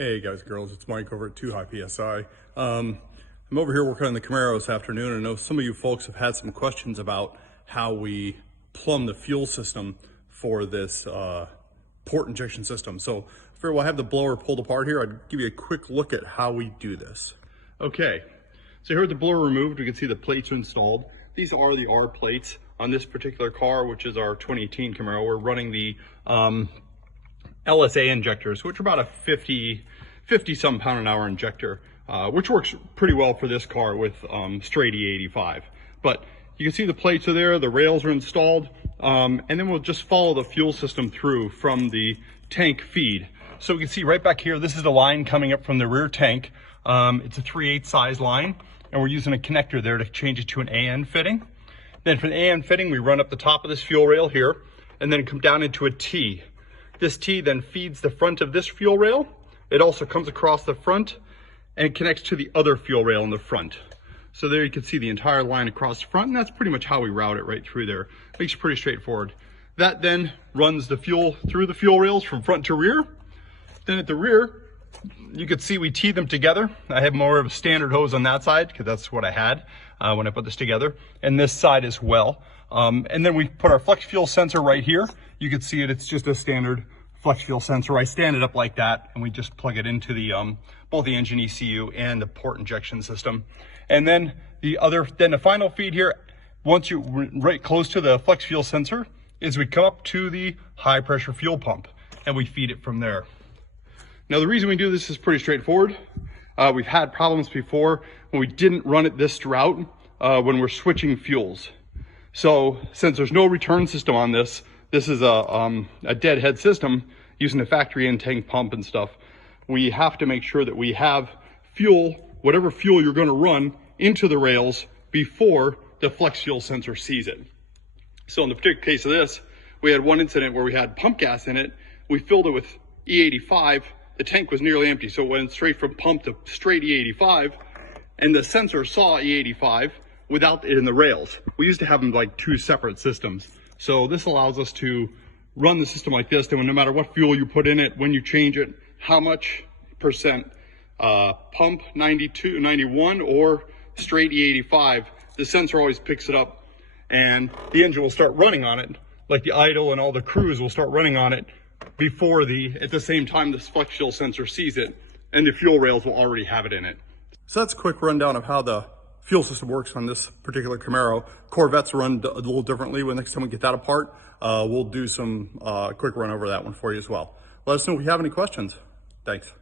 Hey guys, girls, it's Mike over at 2 High PSI. I'm over here working on the Camaro this afternoon, and I know some of you folks have had some questions about how we plumb the fuel system for this port injection system. So I figure we'll have the blower pulled apart here. I'd give you a quick look at how we do this. Okay, so here with the blower removed, we can see the plates are installed. These are the R plates on this particular car, which is our 2018 Camaro. We're running the LSA injectors, which are about a 50 some pound an hour injector, which works pretty well for this car with straight E85. But you can see the plates are there, the rails are installed, and then we'll just follow the fuel system through from the tank feed. So we can see right back here, this is the line coming up from the rear tank. It's a 3/8 size line, and we're using a connector there to change it to an AN fitting. Then for the AN fitting, we run up the top of this fuel rail here, and then come down into a T. This T then feeds the front of this fuel rail. It also comes across the front and connects to the other fuel rail in the front. So there you can see the entire line across the front, and that's pretty much how we route it right through there. Makes it pretty straightforward. That then runs the fuel through the fuel rails from front to rear. Then at the rear, you can see we T them together. I have more of a standard hose on that side because that's what I had when I put this together, and this side as well. And then we put our flex fuel sensor right here. You can see it's just a standard flex fuel sensor. I stand it up like that, and we just plug it into the both the engine ECU and the port injection system. And then the final feed here, once you're right close to the flex fuel sensor, is we come up to the high pressure fuel pump, and we feed it from there. Now the reason we do this is pretty straightforward. We've had problems before when we didn't run it this route when we're switching fuels. So since there's no return system on this, this is a deadhead system using a factory in-tank pump and stuff. We have to make sure that we have fuel, whatever fuel you're going to run, into the rails before the flex fuel sensor sees it. So in the particular case of this, we had one incident where we had pump gas in it. We filled it with E85. The tank was nearly empty, so it went straight from pump to straight E85, and the sensor saw E85 without it in the rails. We used to have them like two separate systems. So this allows us to run the system like this, and no matter what fuel you put in it, when you change it, how much percent pump 92, 91 or straight E85, the sensor always picks it up, and the engine will start running on it, like the idle and all the cruise will start running on it before at the same time the flex fuel sensor sees it, and the fuel rails will already have it in it. So that's a quick rundown of how the fuel system works on this particular Camaro. Corvettes run a little differently. When next time we get that apart, we'll do some quick run over that one for you as well. Let us know if you have any questions. Thanks.